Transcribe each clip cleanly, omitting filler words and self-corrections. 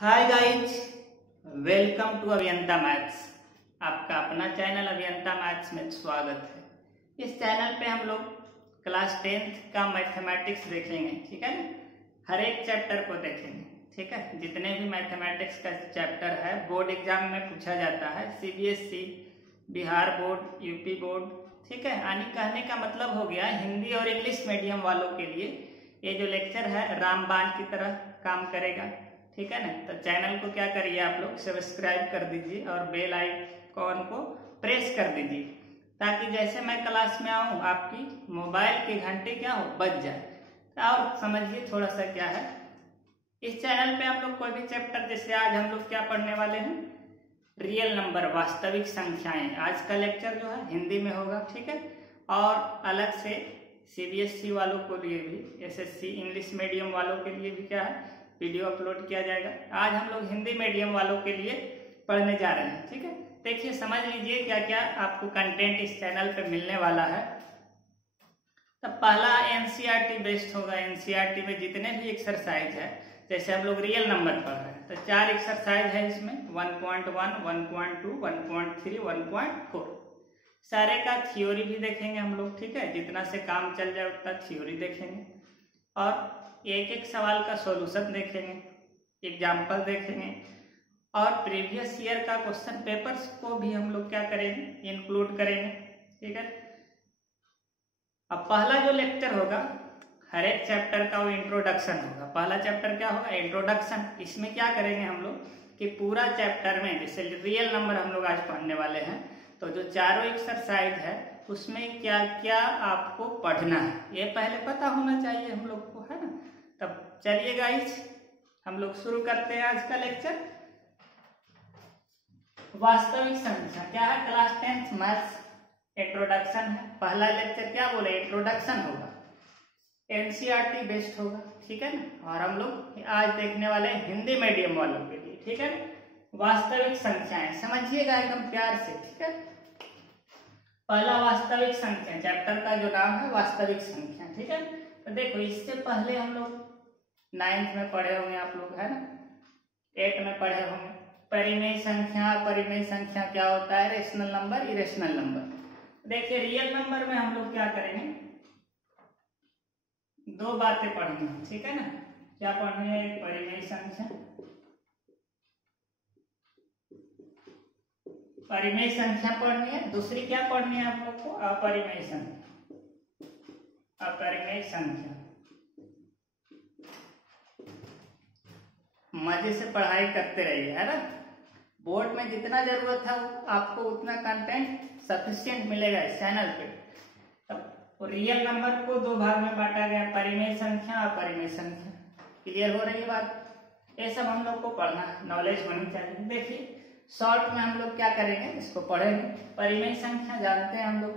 Hi guys, welcome to Abhiyanta maths. आपका अपना channel अभियंता मैथ्स में स्वागत है। इस चैनल पे हम लोग क्लास 10th का मैथमेटिक्स देखेंगे, ठीक है ना। हर एक चैप्टर को देखेंगे, ठीक है। जितने भी मैथमेटिक्स का चैप्टर है बोर्ड एग्जाम में पूछा जाता है, CBSE, Bihar board, UP board, ठीक है। यानी कहने का मतलब हो गया हिंदी और इंग्लिश मीडियम वालों के लिए ये जो लेक्चर है रामबाण की तरह काम करेगा, ठीक है ना। तो चैनल को क्या करिए, आप लोग सब्सक्राइब कर दीजिए और बेल आइकॉन को प्रेस कर दीजिए, ताकि जैसे मैं क्लास में आऊँ आपकी मोबाइल की घंटी क्या हो बज जाए। और समझिए थोड़ा सा क्या है इस चैनल पे हम लोग कोई भी चैप्टर, जैसे आज हम लोग क्या पढ़ने वाले हैं, रियल नंबर, वास्तविक संख्याएं। आज का लेक्चर जो है हिंदी में होगा, ठीक है। और अलग से सीबीएसई वालों के लिए भी, एसएससी इंग्लिश मीडियम वालों के लिए भी क्या है वीडियो अपलोड किया जाएगा। आज हम लोग हिंदी मीडियम वालों के लिए पढ़ने जा रहे हैं, ठीक है। देखिए समझ लीजिए क्या क्या आपको कंटेंट इस चैनल पे मिलने वाला है। तो पहला एनसीईआरटी बेस्ड होगा। एनसीईआरटी में जितने भी एक्सरसाइज है, जैसे हम लोग रियल नंबर पढ़ रहे हैं तो 4 एक्सरसाइज है इसमें, 1.1, 1.2, 1.3, 1.4। सारे का थ्योरी भी देखेंगे हम लोग, ठीक है। जितना से काम चल जाए उतना थ्योरी देखेंगे और एक एक सवाल का सॉल्यूशन देखेंगे, एग्जाम्पल देखेंगे और प्रीवियस ईयर का क्वेश्चन पेपर्स को भी हम लोग क्या करेंगे, इंक्लूड करेंगे, ठीक है। अब पहला जो लेक्चर होगा हर एक चैप्टर का वो इंट्रोडक्शन होगा। पहला चैप्टर क्या होगा, इंट्रोडक्शन। इसमें क्या करेंगे हम लोग कि पूरा चैप्टर में, जैसे रियल नंबर हम लोग आज पढ़ने वाले हैं, तो जो चारों एक्सरसाइज है उसमें क्या क्या आपको पढ़ना है ये पहले पता होना चाहिए हम लोग को, है ना। तब चलिए गाइस हम लोग शुरू करते हैं आज का लेक्चर। वास्तविक संख्या क्या है, क्लास 10th मैथ्स इंट्रोडक्शन है। पहला लेक्चर क्या बोले, इंट्रोडक्शन होगा, एनसीईआरटी बेस्ड होगा, ठीक है ना। और हम लोग आज देखने वाले हिंदी मीडियम वालों के लिए, ठीक है। वास्तविक संख्याएं समझिएगा एकदम प्यार से, ठीक है। पहला वास्तविक संख्या, चैप्टर का जो नाम है वास्तविक संख्या, ठीक है। तो देखो इससे पहले हम लोग 9th में पढ़े होंगे आप लोग, है ना। 8 में पढ़े होंगे परिमेय संख्या। परिमेय संख्या क्या होता है, रेशनल नंबर, इरेशनल नंबर। देखिए रियल नंबर में हम लोग क्या करेंगे, दो बातें पढ़नी है, ठीक है ना। क्या पढ़नी है, एक परिमेय संख्या, परिमेय संख्या पढ़नी है। दूसरी क्या पढ़नी है आप लोग को, अपरिमेय संख्या। अपरिमेय संख्या मजे से पढ़ाई करते रहिए, है ना। बोर्ड में जितना जरूरत है आपको उतना कंटेंट सफिशिएंट मिलेगा इस चैनल पे। तब रियल नंबर को दो भाग में बांटा गया, परिमेय संख्या, अपरिमेय संख्या। क्लियर हो रही है बात। ये सब हम लोग को पढ़ना है, नॉलेज होनी चाहिए। देखिए शॉर्ट में हम लोग क्या करेंगे, इसको पढ़ेंगे। परिमेय संख्या जानते हैं हम लोग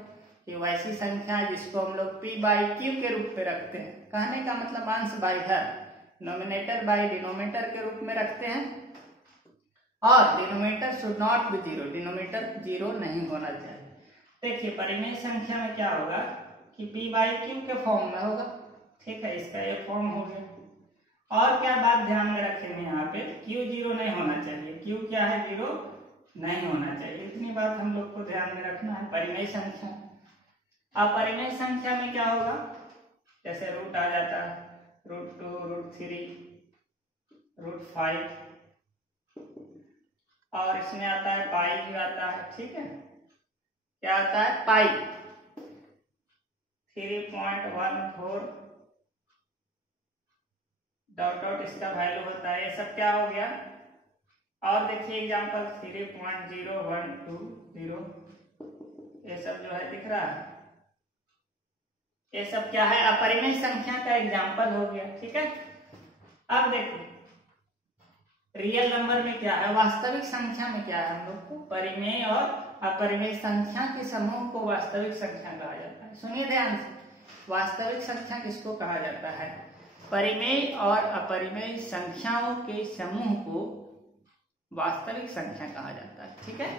कि वैसी संख्या जिसको हम लोग p/q के रूप में रखते हैं। कहने का मतलब अंश by her, nominator by denominator के रूप में रखते हैं। और denominator should not be zero, denominator zero नहीं होना चाहिए। देखिए परिमेय संख्या में क्या होगा कि p/q के फॉर्म में होगा, ठीक है। इसका ये फॉर्म हो गया। और क्या बात ध्यान में रखेंगे, यहाँ पे q जीरो नहीं होना चाहिए। q क्या है, जीरो नहीं होना चाहिए। इतनी बात हम लोग को ध्यान में रखना है परिमेय संख्या। अपरिमेय संख्या में क्या होगा, जैसे रूट आ जाता है, √2, √3, √5 और इसमें आता है पाई भी आता है, ठीक है। क्या आता है, पाई 3.14 डॉट डॉट इसका वैल्यू होता है। ये सब क्या हो गया। और देखिए एग्जांपल 3.0120, ये सब जो है दिख रहा है, ये सब क्या है, अपरिमेय संख्या का एग्जांपल हो गया, ठीक है। अब देखो रियल नंबर में क्या है, वास्तविक संख्या में क्या है, हम लोग को परिमेय और अपरिमेय संख्या के समूह को वास्तविक संख्या कहा जाता है। सुनिए ध्यान से, वास्तविक संख्या किसको कहा जाता है, परिमेय और अपरिमेय संख्याओं के समूह को वास्तविक संख्या कहा जाता है, ठीक है।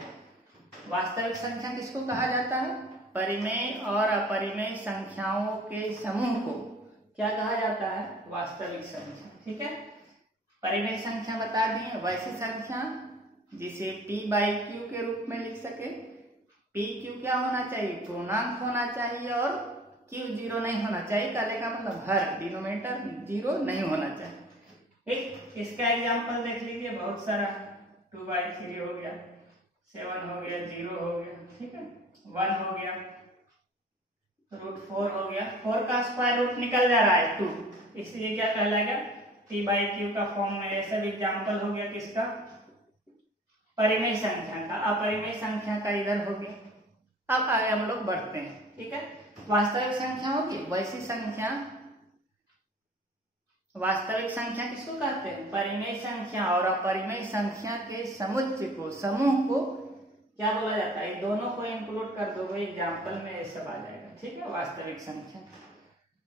वास्तविक संख्या किसको कहा जाता है, परिमेय और अपरिमेय संख्याओं के समूह को क्या कहा जाता है, वास्तविक संख्या, ठीक है। परिमेय संख्या बता दी, वैसी संख्या जिसे p बाई क्यू के रूप में लिख सके। p क्यू क्या होना चाहिए, पूर्णांक होना चाहिए और q जीरो नहीं होना चाहिए। कहने का मतलब हर डिनोमिनेटर जीरो नहीं होना चाहिए। ठीक, इसका एग्जाम्पल देख लीजिए, बहुत सारा 2/3 हो गया, 7 हो गया, 0 हो गया, ठीक है, 1 हो गया, √4 हो गया, 4 का स्क्वायर रूट निकल जा रहा है 2, इसलिए क्या कहलाएगा, p बाई क्यू का फॉर्म में। ये सब एग्जाम्पल हो गया किसका, परिमेय संख्या का। अपरिमेय संख्या का इधर हो गया। अब आगे हम लोग बढ़ते हैं, ठीक है। वास्तविक संख्या होगी, वैसी संख्या, वास्तविक संख्या किसको कहते हैं, परिमेय संख्या। और अपरिमेय संख्या के समुच्चय को, समूह को क्या बोला जाता है, दोनों को इंक्लूड कर दोगे एग्जाम्पल में, ये सब आ जाएगा, ठीक है, वास्तविक संख्या।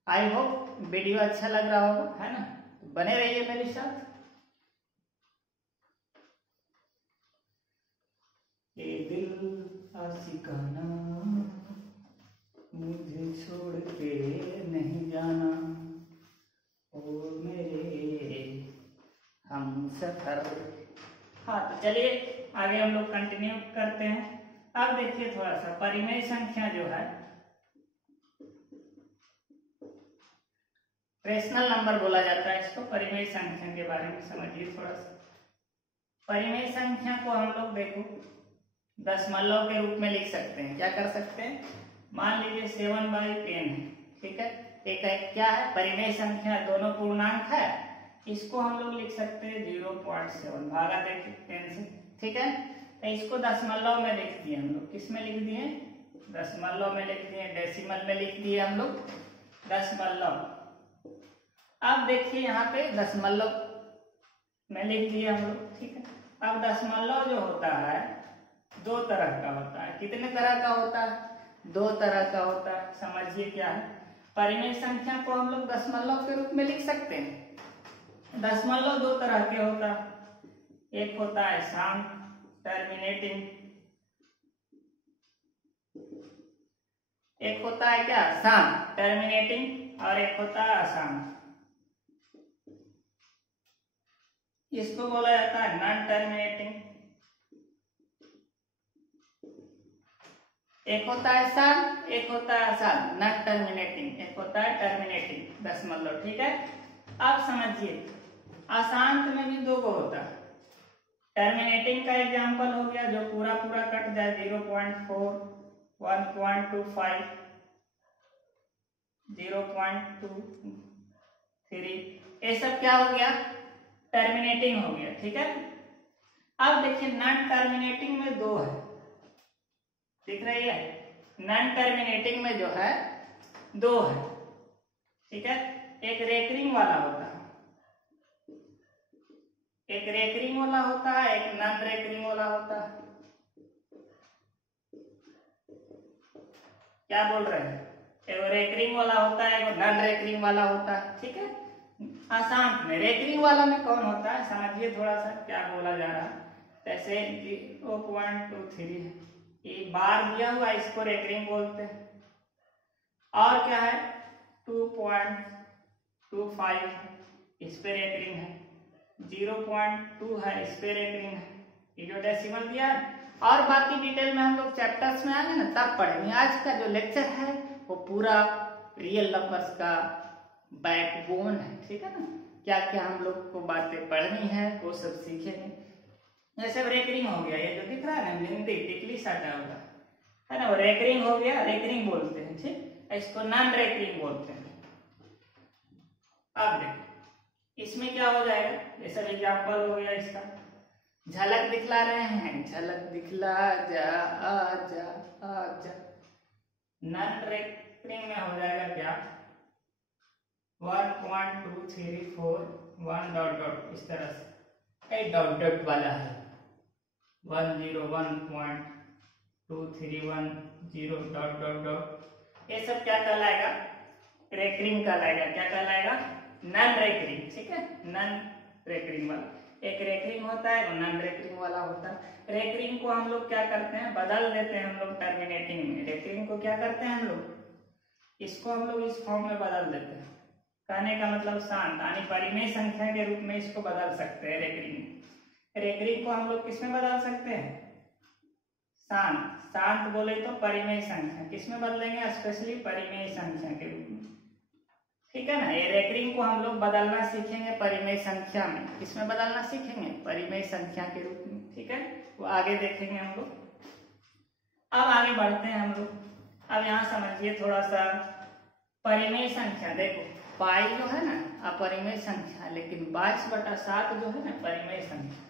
आई होप वीडियो अच्छा लग रहा होगा, है ना, तो बने रहिए मेरे साथ। ये दिल आशिकाना मुझे छोड़ के नहीं जाना, ओ मेरे हम सफर। हाँ, तो चलिए आगे हम लोग कंटिन्यू करते हैं। अब देखिए थोड़ा सा, परिमेय संख्या जो है, रेशनल नंबर बोला जाता है इसको। परिमेय संख्या के बारे में समझिए थोड़ा सा। परिमेय संख्या को हम लोग देखो दशमलव के रूप में लिख सकते हैं। क्या कर सकते हैं, मान लीजिए 7/10 है, ठीक है, एक है क्या है, परिमेय संख्या, दोनों पूर्णांक है, इसको हम लोग लिख सकते हैं 0.7 भागा देखिए 10 से, ठीक है। तो इसको दशमलव में लिख दिए हम लोग, किस में लिख दिए, दशमलव में लिख दिए, डेसिमल में लिख दिए हम लोग दशमलव। अब देखिए यहाँ पे दशमलव में लिख दिए हम लोग, ठीक है। अब दशमलव जो होता है दो तरह का होता है। कितने तरह का होता है, दो तरह का होता है। समझिए क्या है, परिमेय संख्या को हम लोग दशमलव के रूप में लिख सकते हैं। दशमलव दो तरह के होता है, एक होता है शांत टर्मिनेटिंग, एक होता है क्या, शांत टर्मिनेटिंग, और एक होता है अशांत। इसको बोला जाता है नॉन टर्मिनेटिंग। एक होता है शांत, एक होता है अशांत, नॉन टर्मिनेटिंग, एक होता है टर्मिनेटिंग दशमलव, ठीक है। अब समझिए, अशांत में भी दो गो होता है। टर्मिनेटिंग का एग्जांपल हो गया जो पूरा पूरा कट जाए, 0.4, 1.25, 0.23, ये सब क्या हो गया, टर्मिनेटिंग हो गया, ठीक है। अब देखिए नॉन टर्मिनेटिंग में दो है, दिख रही है, नॉन टर्मिनेटिंग में जो है दो है, ठीक है। एक रेकरिंग वाला होता है, एक रेकरिंग वाला होता है, एक नॉन रेकरिंग वाला होता है। क्या बोल रहे हैं, एक रेकरिंग वाला होता है, एक नॉन रेकरिंग वाला होता है, ठीक है। अशांत में, रेकरिंग वाला में कौन होता है, समझिए थोड़ा सा क्या बोला जा रहा है। जैसे 0.23 है, ये बार दिया हुआ, इसको रेकरिंग बोलते हैं। और क्या है 2.25, इस पे रेकरिंग है, 0.2 है, इस पे रेकरिंग है, ये जो डेसिमल दिया है। और बाकी डिटेल में हम लोग चैप्टर्स में आएंगे ना तब पढ़ेंगे। आज का जो लेक्चर है वो पूरा रियल नंबर्स का बैकबोन है, ठीक है ना। क्या क्या हम लोग को बातें पढ़नी है वो सब सीखेंगे। जैसे रेकरिंग हो गया, ये जो दिख रहा है ना हिंदी टिकली साटा हुआ है ना, वो रेकरिंग हो गया, रेकरिंग बोलते हैं, ठीक। इसको नॉन रेकरिंग बोलते हैं। अब देखो इसमें क्या हो जाएगा, ये सब एग्जाम्पल हो गया इसका। झलक दिखला रहे हैं, झलक दिखला जा आजा आजा। नॉन रेकरिंग में हो जाएगा क्या, 1.234 1 डॉट डॉट, इस तरह से डॉट डॉट वाला है, 101.231 डॉट डॉट डॉट। ये सब क्या कहलाएगा, रेकरिंग कहलाएगा। क्या कहलाएगा, नॉन रेकरिंग, ठीक है, नॉन रेकरिंग वाला। एक रेकरिंग होता है, नॉन रेकरिंग वाला होता है। रेकरिंग को हम लोग क्या करते हैं, बदल देते हैं हम लोग टर्मिनेटिंग में। रेकरिंग को क्या करते हैं हम लोग, इसको हम लोग इस फॉर्म में बदल देते हैं, कहने का मतलब शांत, यानी परिमेय संख्या के रूप में इसको बदल सकते हैं। रेकरिंग को हम लोग किसमें बदल सकते हैं? शांत बोले तो परिमेय संख्या, किसमें बदलेंगे? स्पेशली परिमेय संख्या के रूप में, ठीक है ना। ये रेकरिंग को हम लोग बदलना सीखेंगे परिमेय संख्या में। किसमें बदलना सीखेंगे? परिमेय संख्या के रूप में, ठीक है। वो आगे देखेंगे हम लोग। अब आगे बढ़ते हैं हम लोग। अब यहाँ समझिए थोड़ा सा परिमेय संख्या। देखो पाई जो है ना अपरिमेय संख्या, लेकिन 22/7 जो है ना परिमेय संख्या।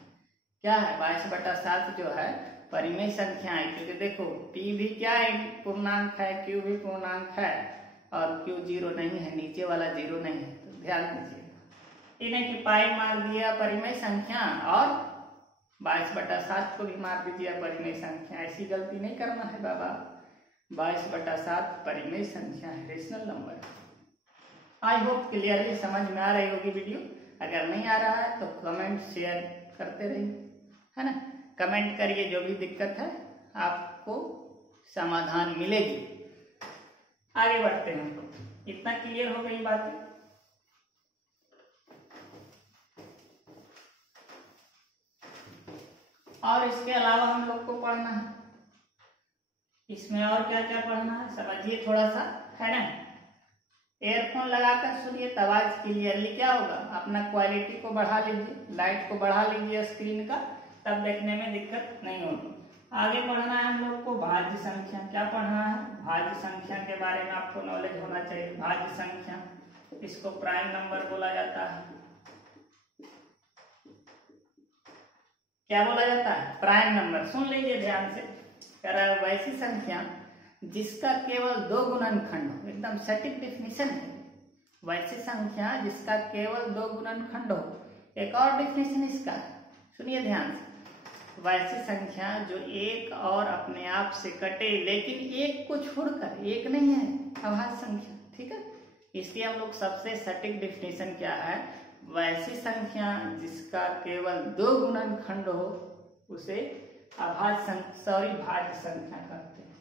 क्या है? 22/7 जो है परिमेय संख्या है, क्योंकि देखो p भी क्या है? पूर्णांक है, q भी पूर्णांक है, और q 0 नहीं है, नीचे वाला 0 नहीं है। तो ध्यान दीजिए, इन्हें कि पाई मार दिया परिमेय संख्या और 22/7 को भी मार दीजिए परिमेय संख्या। ऐसी गलती नहीं करना है बाबा। 22/7 परिमेय संख्या है, rational number. I hope clearly समझ में आ रही होगी वीडियो। अगर नहीं आ रहा है तो कमेंट शेयर करते रहिए, है ना। कमेंट करिए, जो भी दिक्कत है आपको समाधान मिलेगी। आगे बढ़ते हैं हम लोग। इतना क्लियर हो गई बातें। और इसके अलावा हम लोग को पढ़ना है, इसमें और क्या क्या पढ़ना है समझिए थोड़ा सा, है ना। एयरफोन लगाकर सुनिए, तब आज क्लियरली क्या होगा, अपना क्वालिटी को बढ़ा लीजिए, लाइट को बढ़ा लीजिए स्क्रीन का, तब देखने में दिक्कत नहीं होगी। आगे पढ़ना है हम लोग को भाज्य संख्या। क्या पढ़ना है? भाज्य संख्या के बारे में आपको नॉलेज होना चाहिए। भाज्य संख्या, इसको प्राइम नंबर बोला जाता है। क्या बोला जाता है? Prime number. सुन लीजिए ध्यान से। वैसी संख्या जिसका केवल 2 गुणनखंड हो, एकदम सटीक डेफिनेशन है। वैसी संख्या जिसका केवल 2 गुणनखंड हो। एक और डेफिनेशन इसका सुनिए ध्यान से। वैसी संख्या जो एक और अपने आप से कटे, लेकिन एक को छोड़कर, एक नहीं है, अभाज्य संख्या, ठीक है। इसलिए हम लोग सबसे सटीक डेफिनेशन क्या है? वैसी संख्या जिसका केवल 2 गुणनखंड हो उसे भाज्य संख्या कहते हैं।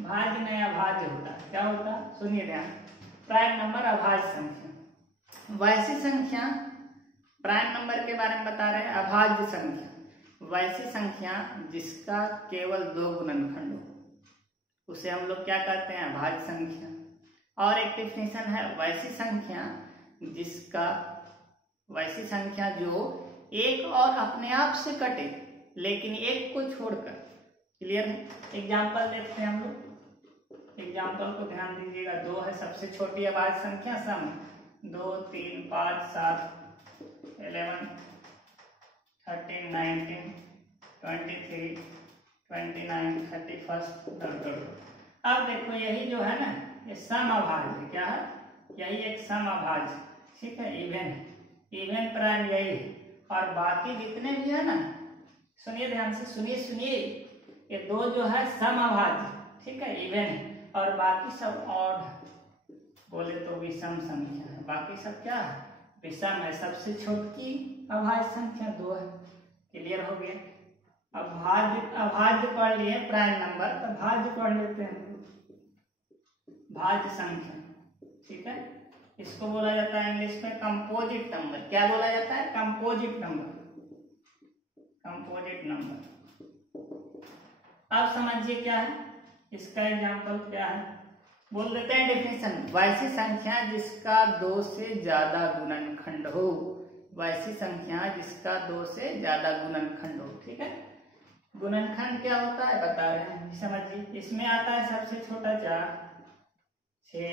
भाज्य नहीं अभाज्य होता है। क्या होता है? सुनिए ध्यान। प्राइम नंबर अभाज्य संख्या। वैसी संख्या, प्राइम नंबर के बारे में बता रहे हैं। अभाज्य संख्या वैसी संख्या जिसका केवल 2 गुणनखंड हो उसे हम लोग क्या कहते हैं? अभाज्य संख्या। और एक डेफिनेशन है वैसी संख्या जो एक और अपने आप से कटे, लेकिन एक को छोड़कर। क्लियर है? एग्जाम्पल देखते हैं हम लोग। एग्जाम्पल को ध्यान दीजिएगा। 2 है सबसे छोटी अभाज्य संख्या, सम 2, 3, 5, 7, 11, 13, 19, 23, 29, 31। अब देखो यही जो है ना, ये सम अभाज्य है। क्या है? यही एक सम अभाज्य, ठीक है, इवन प्राइम यही है। और बाकी जितने भी है ना, सुनिए ध्यान से, सुनिए, ये 2 जो है सम अभाज्य, ठीक है, इवन है, और बाकी सब ऑड बोले तो विषम संख्या है। बाकी सब क्या है? विषम है। सबसे छोटी अभाज्य संख्या 2 है। क्लियर हो गया? अब अभाज्य पढ़ लिए प्राइम नंबर, तो भाज्य पढ़ लेते हैं। भाज्य संख्या, ठीक है, इसको बोला जाता है इंग्लिश में कंपोजिट नंबर। क्या बोला जाता है? Composite number. अब समझिए क्या है इसका एग्जाम्पल क्या है, बोल देते हैं डेफिनेशन। वैसी संख्या जिसका 2 से ज्यादा गुणनखंड हो। वैसी संख्या जिसका 2 से ज्यादा गुणनखंड हो, ठीक है। गुणनखंड क्या होता है बता रहे हैं, समझिए। इसमें आता है सबसे छोटा 4, 6,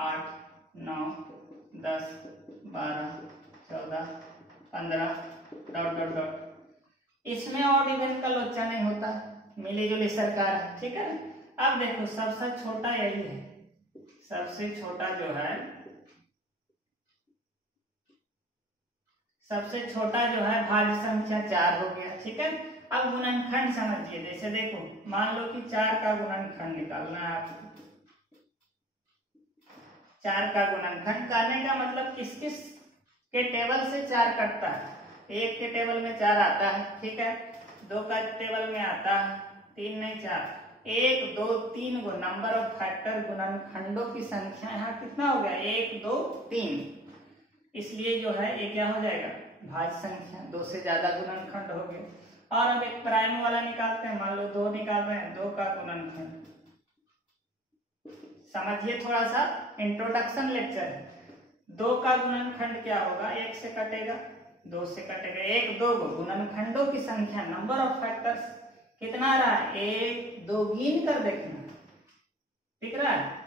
8, 9, 10, 12, 14, 15 ... इसमें और इवन का लोचा नहीं होता, मिली जुली सरकार, ठीक है। अब देखो सबसे छोटा यही है। सबसे छोटा जो है भाज्य संख्या 4 हो गया, ठीक है। अब गुणनखंड समझिए। जैसे देखो मान लो कि 4 का गुणनखंड निकालना है आपको। 4 का गुणनखंड करने का मतलब किस किस के टेबल से 4 कटता है? 1 के टेबल में 4 आता है, ठीक है। 2 का टेबल में आता है 3 नहीं 4, 1 2 3 गो नंबर ऑफ फैक्टर गुणनखंडों की संख्या यहाँ कितना हो गया 1 2 3, इसलिए जो है ये क्या हो जाएगा भाज्य संख्या, 2 से ज्यादा गुणनखंड हो गए। और अब एक प्राइम वाला निकालते हैं, मान लो 2 निकाल रहे हैं, 2 का गुणनखंड। समझिए थोड़ा सा इंट्रोडक्शन लेक्चर है। 2 का गुणनखंड क्या होगा, 1 से कटेगा, 2 से कटेगा, 1 2 गो गुणनखंडों की संख्या नंबर ऑफ फैक्टर्स कितना आ रहा है 1 2 गिन कर देखना, ठीक रहा है।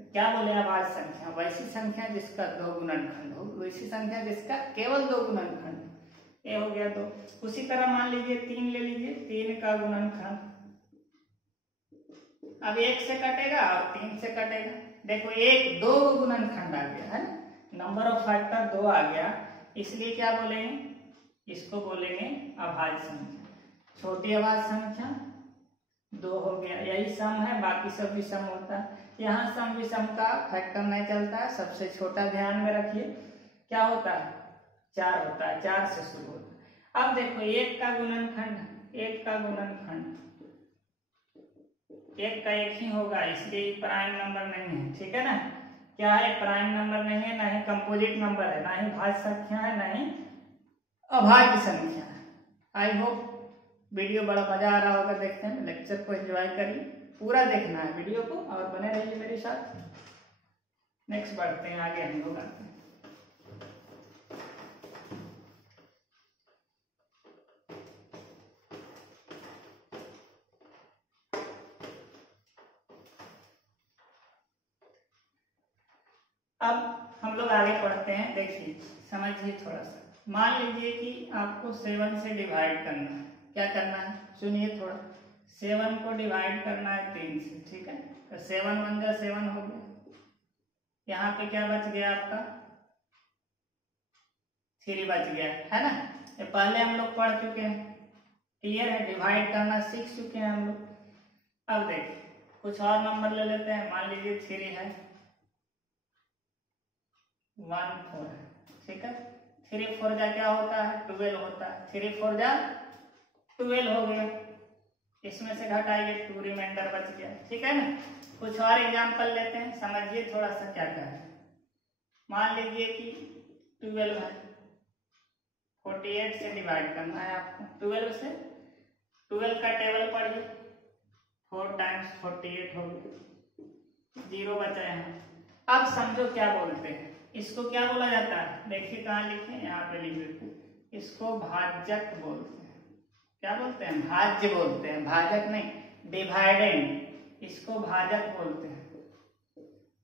तो क्या बोले भाज्य संख्या वैसी संख्या जिसका 2 गुणनखंड हो, वैसी संख्या जिसका केवल 2 गुणनखंड। ये हो गया 2। उसी तरह मान लीजिए 3 ले लीजिए, 3 का गुणनखंड अब 1 से कटेगा और 3 से कटेगा। देखो 1 2 गुणनखंड आ गया है, नंबर ऑफ फैक्टर 2 आ गया, इसलिए क्या बोलेंगे, इसको बोलेंगे अभाज्य संख्या। छोटी अभाज्य संख्या 2 हो गया, यही सम है, बाकी सब भी सम होता है। यहाँ सम विषम का फैक्टर नहीं चलता है, सबसे छोटा ध्यान में रखिए क्या होता है 4 होता है, 4 से शुरू होता है। अब देखो 1 का गुणनखंड, 1 का गुणनखंड 1 का 1 ही होगा, इसलिए प्राइम नंबर नहीं है, ठीक है ना। क्या है प्राइम नंबर नहीं है, ना ही कंपोजिट नंबर है, ना ही भाज्य संख्या है, ना ही अभाज्य संख्या है। आई होप वीडियो बड़ा मजा आ रहा होगा देखने में, लेक्चर को एंजॉय करिए, पूरा देखना है वीडियो को और बने रहिए मेरे साथ। नेक्स्ट बढ़ते हैं आगे, हम लोग आते हैं। अब हम लोग आगे पढ़ते हैं, देखिए समझिए थोड़ा सा। मान लीजिए कि आपको 7 से डिवाइड करना है, क्या करना है सुनिए थोड़ा, 7 को डिवाइड करना है 3 से, ठीक है। तो 7 1 जा 7 हो गया, यहाँ पे क्या बच गया आपका 3 बच गया है ना। ये पहले हम लोग पढ़ चुके हैं, क्लियर है, डिवाइड करना सीख चुके हैं हम लोग। अब देखिए कुछ और नंबर ले लेते हैं, मान लीजिए 3 है, 1 4 है, ठीक है। 3 4 जा क्या होता है 12 होता है, 3 4 जा 12 हो गया, इसमें से घटाइए 2 रिमाइंडर बच गया, ठीक है ना। कुछ और एग्जांपल लेते हैं, समझिए थोड़ा सा क्या क्या है। मान लीजिए कि 12 है, 48 से डिवाइड करना है आपको, 12 से 12 का टेबल पढ़िए, 4 टाइम्स 48 हो गया, 0 बचा यहाँ। अब समझो क्या बोलते हैं, इसको क्या बोला जाता है, देखिए कहाँ लिखे, यहाँ पे लिख देते हैं, इसको भाजक बोलते हैं। क्या बोलते हैं भाज्य बोलते हैं, भाजक नहीं, डिवाइडेंड, इसको भाजक बोलते हैं।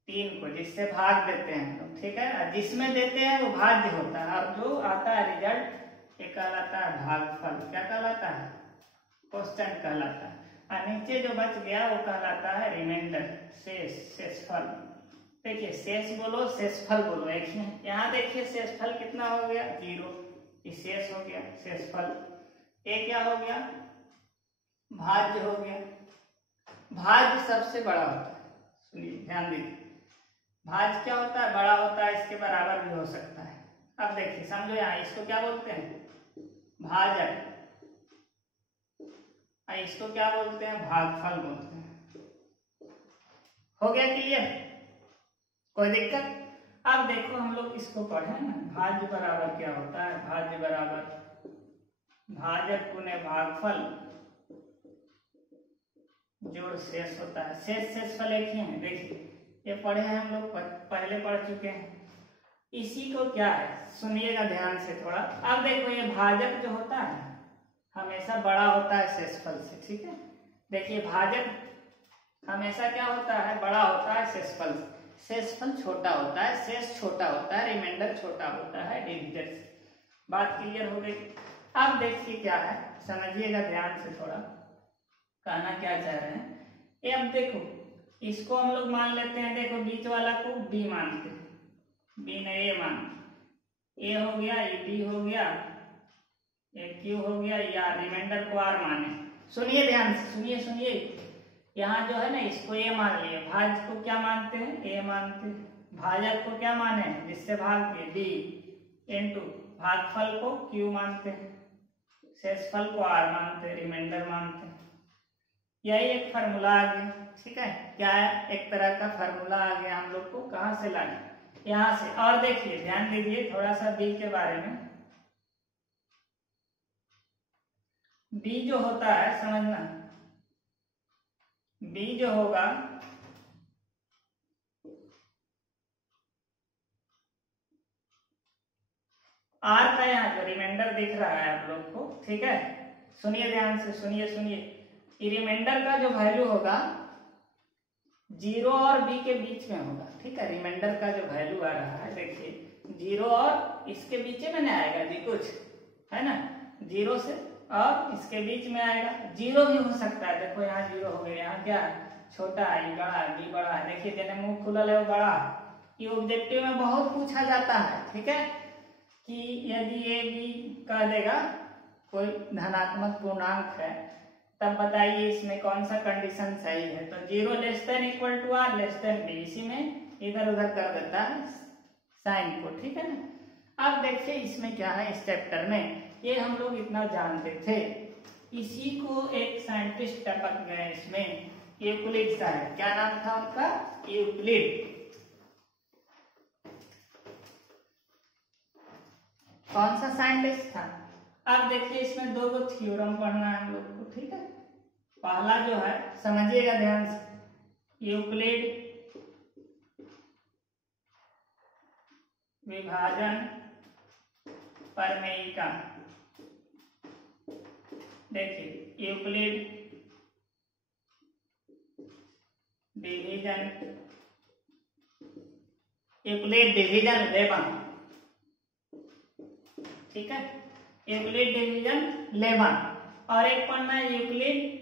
3 को जिससे भाग देते हैं लोग, ठीक है, जिसमें देते हैं वो भाज्य होता है, और जो आता है रिजल्ट ये कहलाता है भागफल। क्या कहलाता है क्वेश्चन कहलाता है, और नीचे जो बच गया वो कहलाता है रिमाइंडर, शेष, शेषफल। देखिए शेष बोलो शेषफल बोलो एक ही है। यहाँ देखिए शेषफल कितना हो गया 0, ये शेष हो गया शेषफल। ये क्या हो गया भाज्य हो गया। भाज्य सबसे बड़ा होता है, सुनिए ध्यान दीजिए, भाज्य क्या होता है बड़ा होता है, इसके बराबर भी हो सकता है। अब देखिए समझो यहाँ, इसको क्या बोलते हैं भाजक, इसको क्या बोलते हैं भागफल बोलते हैं। हो गया क्लियर, कोई दिक्कत। अब देखो हम लोग इसको पढ़े ना, भाज्य बराबर क्या होता है, भाज्य बराबर भाजक गुने भागफल जोड़ शेष होता है। शेष शेषफल एक ही है, देखिए ये पढ़े हैं हम लोग, पहले पढ़ चुके हैं। इसी को क्या है सुनिएगा ध्यान से थोड़ा। अब देखो ये भाजक जो होता है हमेशा बड़ा होता है शेषफल से, ठीक है। देखिए भाजक हमेशा क्या होता है बड़ा होता है शेषफल से, शेषफल छोटा होता है, शेष छोटा होता है, रिमाइंडर छोटा होता है डिविजन से। बात क्लियर हो गई। अब देखिए क्या है, समझिएगा ध्यान से थोड़ा, कहना क्या चाह रहे हैं ये। अब देखो इसको हम लोग मान लेते हैं, देखो बीच वाला को बी मानते हैं, बी ने ए मान, ए हो गया, ये बी हो गया, ये क्यू हो गया, या रिमाइंडर को आर माने। सुनिए ध्यान से, सुनिए सुनिए, यहाँ जो है ना इसको ए मान लिए, भाज्य को क्या मानते हैं ए मानते हैं, भाजक को क्या माने जिससे भाग के डी, इनटू भागफल को क्यू मानते हैं, शेषफल को आर मानते हैं, रिमाइंडर मानते हैं। यही एक फार्मूला आ गया। ठीक है, क्या है, एक तरह का फार्मूला आ गया हम लोग को। कहाँ से लाना, यहाँ से। और देखिए ध्यान दीजिए थोड़ा सा बी के बारे में। बी जो होता है, समझना, बी जो होगा आर का यहाँ जो रिमाइंडर दिख रहा है आप लोग को, ठीक है, सुनिए ध्यान से, सुनिए। ये रिमाइंडर का जो वैल्यू होगा 0 और बी के बीच में होगा। ठीक है, रिमाइंडर का जो वैल्यू आ रहा है, देखिए 0 और इसके बीच में नहीं आएगा जी, कुछ है ना, 0 से और इसके बीच में आएगा। 0 भी हो सकता है, देखो यहाँ 0 हो गया, यहाँ क्या है, छोटा है, बड़ा है, बी बड़ा है। देखिए जैसे मुंह खुला है वो बड़ा है। ये ऑब्जेक्टिव में बहुत पूछा जाता है। ठीक है, कि यदि ये भी कह देगा कोई धनात्मक पूर्णांक है, तब बताइए इसमें कौन सा कंडीशन सही है। तो 0 less than equal to R less than B, इसी में इधर उधर कर देता है साइन को। ठीक है ना। अब देखिए इसमें क्या है, इस चैप्टर में ये हम लोग इतना जानते थे, इसी को एक साइंटिस्ट टपक गए इसमें, यूक्लिड साहब। क्या नाम था उनका, यूक्लिड। कौन सा साइंटिस्ट था। अब देखिए इसमें दो थ्योरम पढ़ना है हम लोग को। ठीक है, पहला जो है समझिएगा ध्यान से, यूक्लिड विभाजन प्रमेयिका। देखिए यूक्लिड डिवीजन, यूक्लिड डिवीजन लेवन। ठीक है, यूक्लिड डिवीजन लेवन। और एक पढ़ना है यूक्लिड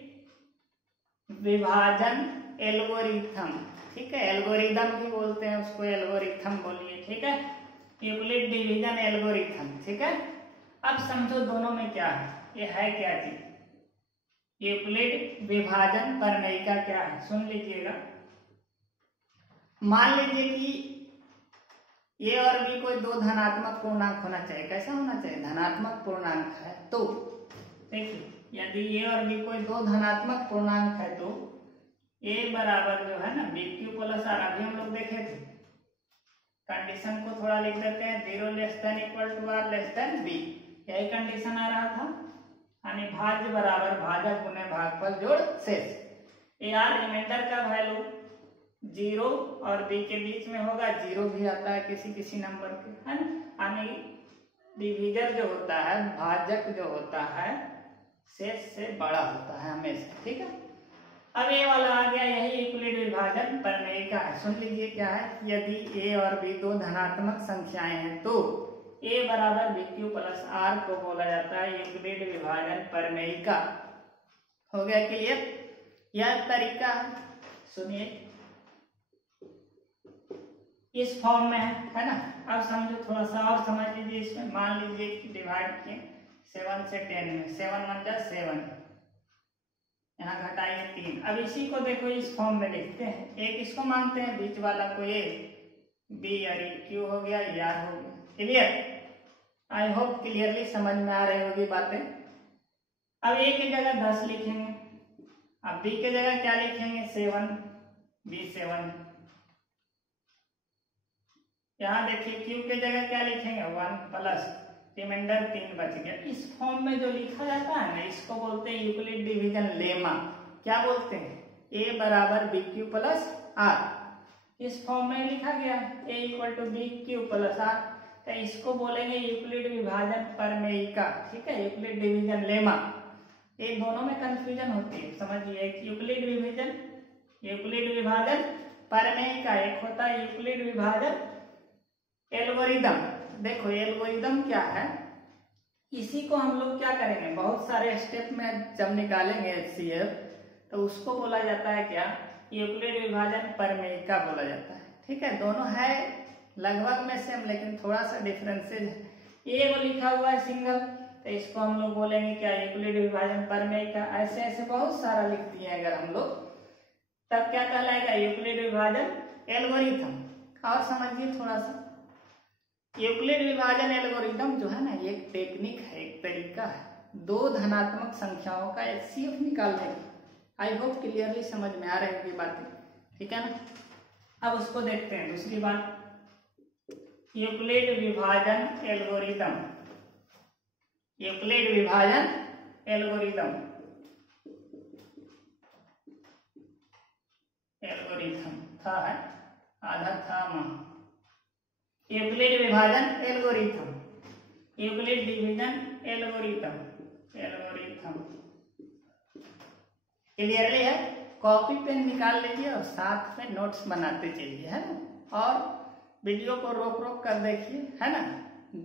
विभाजन एल्गोरिथम। ठीक है, एल्गोरिथम भी बोलते हैं उसको, एल्गोरिथम बोलिए। ठीक है, यूक्लिड डिवीजन एल्गोरिथम। ठीक है, अब समझो दोनों में क्या है, ये है क्या चीज, यूक्लिड विभाजन प्रमेयिका क्या है, सुन लीजिएगा। मान लीजिए कि ए और बी कोई दो धनात्मक पूर्णांक होना चाहिए। कैसा होना चाहिए, धनात्मक पूर्णांक है तो। देखिए यदि ए और बी कोई दो धनात्मक पूर्णांक है तो ए बराबर जो है ना बी क्यू प्लस आर। अभी हम लोग देखे थे, कंडीशन को थोड़ा लिख देते हैं, 0 less than equal to R less than B, यही कंडीशन आ रहा था। यानी भाज्य बराबर भाजक गुने भागफल जोड़ शेष। ए आर रिमाइंडर का वैल्यू 0 और बी के बीच में होगा, 0 भी आता है किसी किसी नंबर के, है ना। यानी डिवीजर जो होता है, भाजक जो होता है, शेष से बड़ा होता है हमेशा। ठीक है, अब ये वाला आ गया, यही यूक्लिड विभाजन प्रमेयिका है। सुन लीजिए क्या है, यदि ए और बी दो धनात्मक संख्याएं हैं तो ए बराबर बी क्यू प्लस आर को बोला जाता है यूक्लिड विभाजन प्रमेयिका। हो गया क्लियर, यह तरीका है। सुनिए इस फॉर्म में है ना। अब समझो थोड़ा सा और समझ लीजिए इसमें। मान लीजिए कि डिवाइड किए 7 से 10 में, 7 1 जा 7, यहाँ घटाइए 3। अब इसी को देखो इस फॉर्म में लिखते हैं, एक इसको मानते हैं बीच वाला को ए, बी और क्यू हो गया, आर हो गया। क्लियर, आई होप क्लियरली समझ में आ रही होगी बातें। अब ए की जगह 10 लिखेंगे, अब बी की जगह क्या लिखेंगे, 7, बी 7। यहाँ देखिए क्यू के जगह क्या लिखेंगे, 1 प्लस रिमाइंडर 3 बच गया। इस फॉर्म में जो लिखा जाता है ना, इसको बोलते हैं यूक्लिड डिवीजन लेमा। क्या बोलते हैं, ए बराबर बी क्यू प्लस आर। इस फॉर्म में लिखा गया A equal to B Q plus R, तो इसको बोलेंगे यूक्लिड विभाजन प्रमेयिका। ठीक है, यूक्लिड डिवीजन लेमा। ये दोनों में कंफ्यूजन होती है, समझिए। यूक्लिड विभाजन, यूक्लिड विभाजन प्रमेयिका, एक होता है यूक्लिड विभाजन एल्गोरिदम। देखो एल्गोरिदम क्या है, इसी को हम लोग क्या करेंगे, बहुत सारे स्टेप में जब निकालेंगे HCF, तो उसको बोला जाता है क्या, यूक्लिड विभाजन प्रमेयिका बोला जाता है। ठीक है, दोनों है लगभग में सेम, लेकिन थोड़ा सा डिफरेंसेज है। ये वो लिखा हुआ है सिंगल, तो इसको हम लोग बोलेंगे क्या, यूक्लिड विभाजन प्रमेयिका। ऐसे ऐसे बहुत सारा लिख दिए अगर हम लोग, तब क्या कहलाएगा, यूक्लिड विभाजन एल्गोरिथम। और समझिए थोड़ा सा, यूक्लिड विभाजन एल्गोरिथम जो है ना, ये एक टेक्निक है, एक तरीका है दो धनात्मक संख्याओं का HCF निकालने की। आई होप क्लियरली समझ में आ रही होगी बातें, ठीक है ना। अब उसको देखते हैं दूसरी बात, यूक्लिड विभाजन एल्गोरिथम। यूक्लिड विभाजन एल्गोरिथम, एल्गोरिथम था है आधा था मां। यूक्लिड विभाजन algorithm, Euclid division algorithm, algorithm clearly है। कॉपी पेन निकाल लीजिए और साथ में नोट्स बनाते चलिए, है ना। और वीडियो को रोक रोक कर देखिए, है ना।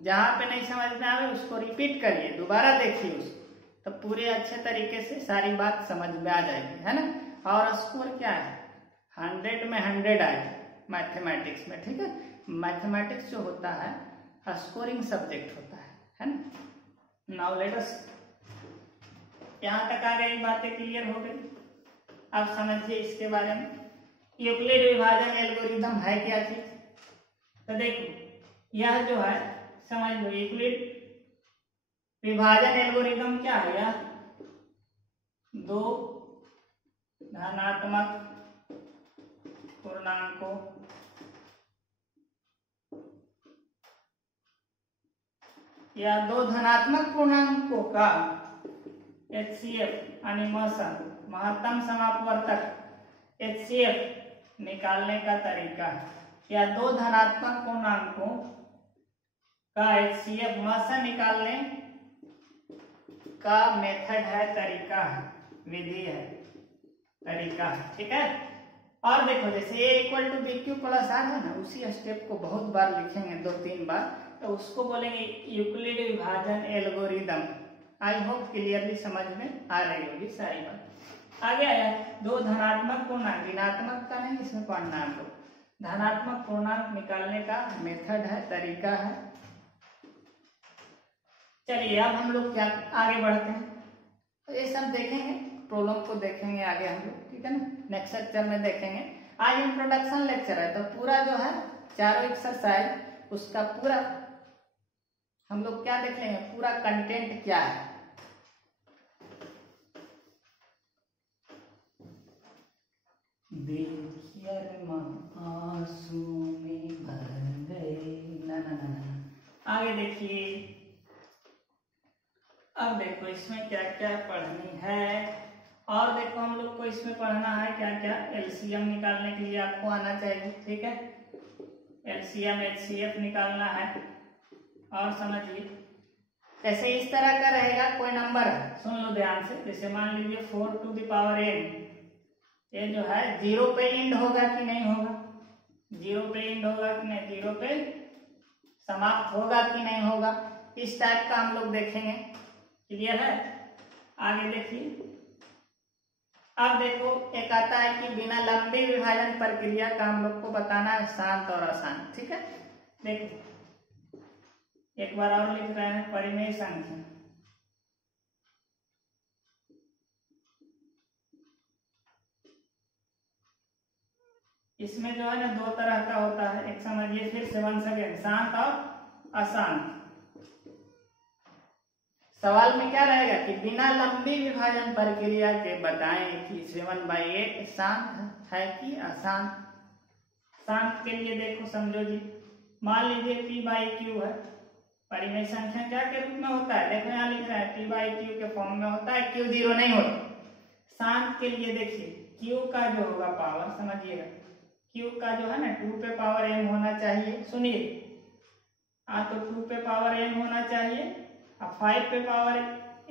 जहाँ पे नहीं समझ में आवे उसको रिपीट करिए, दोबारा देखिए उसको, तो पूरे अच्छे तरीके से सारी बात समझ में आ जाएगी, है ना। और स्कोर क्या है, 100 में 100 आए मैथमेटिक्स में, ठीक है। मैथमेटिक्स जो होता है स्कोरिंग सब्जेक्ट होता है ना। नाउ लेट अस, यहाँ तक आ गई बातें, क्लियर हो गई। अब समझिए इसके बारे में, यूक्लिड विभाजन एल्गोरिथम है क्या चीज। तो देखो यह जो है समझ लो, यूक्लिड विभाजन एल्गोरिथम क्या है, यह दो धनात्मक पूर्णांकों या दो धनात्मक पूर्णांकों का HCF यानी महत्तम समापवर्तक HCF निकालने का तरीका, या दो धनात्मक पूर्णांकों का HCF निकालने का मेथड है, तरीका है, विधि है, तरीका है, ठीक है। और देखो जैसे A equal to BQ plus R है ना, उसी स्टेप को बहुत बार लिखेंगे, 2-3 बार, तो उसको बोलेंगे यूक्लिड विभाजन एल्गोरिथम। आई होप क्लियरली समझ में आ रही होगी सारी बात। आगे आया दो धनात्मक पूर्णांक, ऋणात्मक का नहीं इसमें पढ़ना है, तो धनात्मक पूर्णांक निकालने का मेथड है, तरीका है। चलिए अब हम लोग क्या आगे बढ़ते हैं, तो ये सब देखेंगे, प्रॉब्लम को देखेंगे आगे हम लोग, ठीक है ना। नेक्स्ट लेक्चर में देखेंगे। आज इंट्रोडक्शन लेक्चर है, तो पूरा जो है चारों एक्सरसाइज उसका पूरा हम लोग क्या देख लेंगे, पूरा कंटेंट क्या है। देखिए आंसू में भर गए ना ना ना। आगे देखिए, अब देखो इसमें क्या क्या पढ़नी है, और देखो हम लोग को इसमें पढ़ना है क्या क्या, एलसीएम निकालने के लिए आपको आना चाहिए, ठीक है। एलसीएम HCF निकालना है। और समझिए जैसे इस तरह का रहेगा, कोई नंबर है, सुन लो ध्यान से, जैसे मान लीजिए 4 टू द पावर n, ये जो है 0 पे एंड होगा कि नहीं होगा, 0 पे एंड होगा कि नहीं, 0 पे समाप्त होगा कि नहीं होगा, इस टाइप का हम लोग देखेंगे, क्लियर है। आगे देखिए, अब देखो एक आता है कि बिना लंबी विभाजन प्रक्रिया का हम लोग को बताना है शांत और आसान, ठीक है। देखो एक बार और लिख रहे हैं, परिमेय संख्या, इसमें जो है ना दो तरह का होता है, एक समझिए फिर से वंस अगेन, शांत और अशांत। सवाल में क्या रहेगा कि बिना लंबी विभाजन प्रक्रिया के बताएं कि 7/8 शांत है कि अशांत। शांत के लिए देखो समझो जी, मान लीजिए P/Q है, परिमेय संख्या क्या के रूप में होता है, देखो यहाँ लिख रहा है P/Q के फॉर्म में होता है, Q 0 नहीं होता। शांत के लिए देखिए Q का जो होगा पावर, समझिएगा Q का जो है ना 2 पे पावर m होना चाहिए, सुनिए तो 2 पे पावर m होना चाहिए, अब 5 पे पावर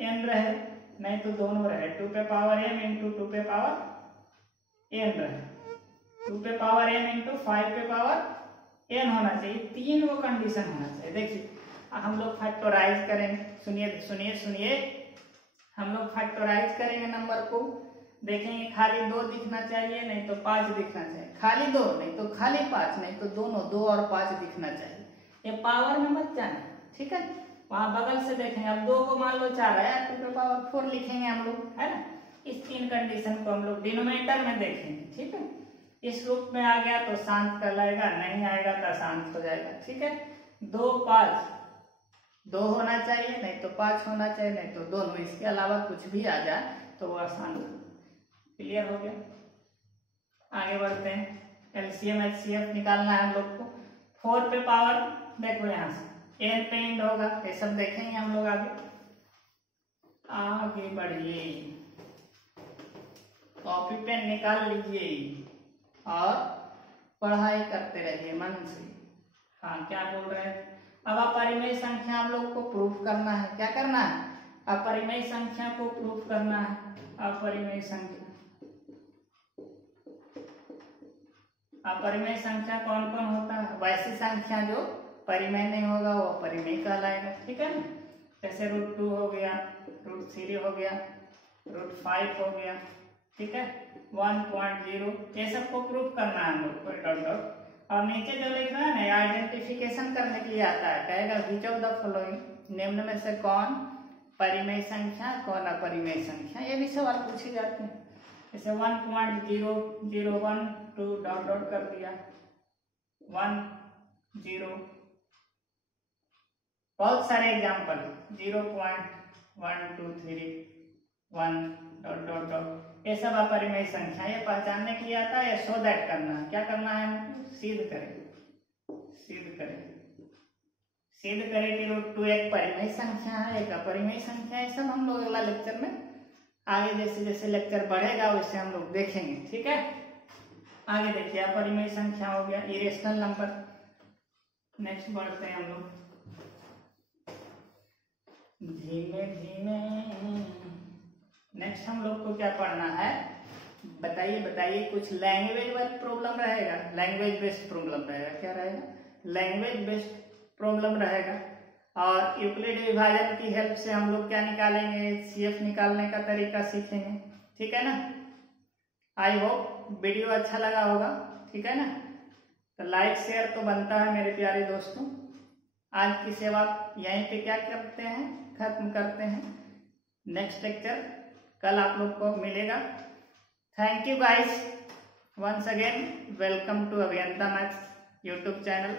n रहे, नहीं तो दोनों रहे, 2 पे पावर m इंटू 2 पे पावर n रहे, 2 पे पावर m इंटू 5 पे पावर n होना चाहिए, तीन वो कंडीशन होना चाहिए। देखिए हम लोग फैक्टराइज करेंगे, सुनिए सुनिए सुनिए, हम लोग फैक्टराइज करेंगे नंबर को, देखेंगे खाली 2 दिखना चाहिए, नहीं तो 5 दिखना चाहिए, खाली 2 नहीं तो खाली 5, नहीं तो दोनों 2 और 5 दिखना चाहिए। ये पावर में मत जाना, ठीक है। वहां बगल से देखेंगे, अब 2 को मान लो 4 है, 2 पे पावर 4 लिखेंगे हम लोग, है ना। इस 3 कंडीशन को हम लोग डिनोमिनेटर में देखेंगे, ठीक है। इस रूप में आ गया तो शांत कहलाएगा, नहीं आएगा तो अशांत हो जाएगा, ठीक है। 2 5 2 होना चाहिए, नहीं तो 5 होना चाहिए, नहीं तो दोनों, इसके अलावा कुछ भी आ जाए तो वो अशांत। क्लियर हो गया। आगे बढ़ते हैं। एलसीएम एचसीएफ निकालना है हम लोग को। 4 पे पावर देखो यहाँ से n पे एंड होगा, ये सब देखेंगे हम लोग आगे। आगे बढ़िए, कॉपी पेन निकाल लीजिए और पढ़ाई करते रहिए मन से। हाँ, क्या बोल रहे हैं? अब अपरिमेय संख्या हम लोग को प्रूफ करना है। क्या करना है? अपरिमेय संख्या को प्रूफ करना है। अपरिमेय संख्या, अपरिमेय संख्या कौन कौन होता है? वैसी संख्या जो परिमेय नहीं होगा वो अपरिमेय कहलाएगा। ठीक है ना? जैसे √2 हो गया, √3 हो गया, √5 हो गया। ठीक है, 1.0, ये सबको प्रूफ करना है हम लोग को। डॉट डॉट और नीचे जो लिखना है ना, आइडेंटिफिकेशन करने के लिए आता है। कहेगा विच ऑफ द फॉलोइंग, निम्न में से कौन परिमेय संख्या कौन अपरिमेय संख्या, ये भी सवाल पूछे जाते हैं। जैसे 1.0012 डॉट डॉट कर दिया, 1 0, बहुत सारे एग्जाम्पल, 0.123 1 डॉट डॉट डॉट, ये सब अपरिमेय संख्या। ये पहचानने के लिए आता है, शो दैट करना है। क्या करना है? सिद्ध करें, सिद्ध करें, सिद्ध करें कि √2 एक परिमेय संख्या है, एक अपरिमेय संख्या है। सब हम लोग अगला लेक्चर में आगे जैसे जैसे लेक्चर बढ़ेगा वैसे हम लोग देखेंगे। ठीक है, आगे देखिए, अपरिमेय संख्या हो गया, इरेशनल नंबर। नेक्स्ट बढ़ते हैं हम लोग धीमे धीमे। नेक्स्ट हम लोग को क्या पढ़ना है बताइए? बताइए, कुछ लैंग्वेज वाला प्रॉब्लम रहेगा, लैंग्वेज बेस्ड प्रॉब्लम रहेगा। क्या रहेगा? लैंग्वेज बेस्ड प्रॉब्लम रहेगा। और यूक्लिड विभाजन की हेल्प से हम लोग क्या निकालेंगे? CF निकालने का तरीका सीखेंगे। ठीक है ना? आई होप वीडियो अच्छा लगा होगा। ठीक है ना? तो लाइक शेयर तो बनता है मेरे प्यारे दोस्तों। आज की सेवा यहीं पे क्या करते हैं, खत्म करते हैं। नेक्स्ट लेक्चर कल आप लोग को मिलेगा। Thank you guys, once again welcome to Abhiyanta maths YouTube channel.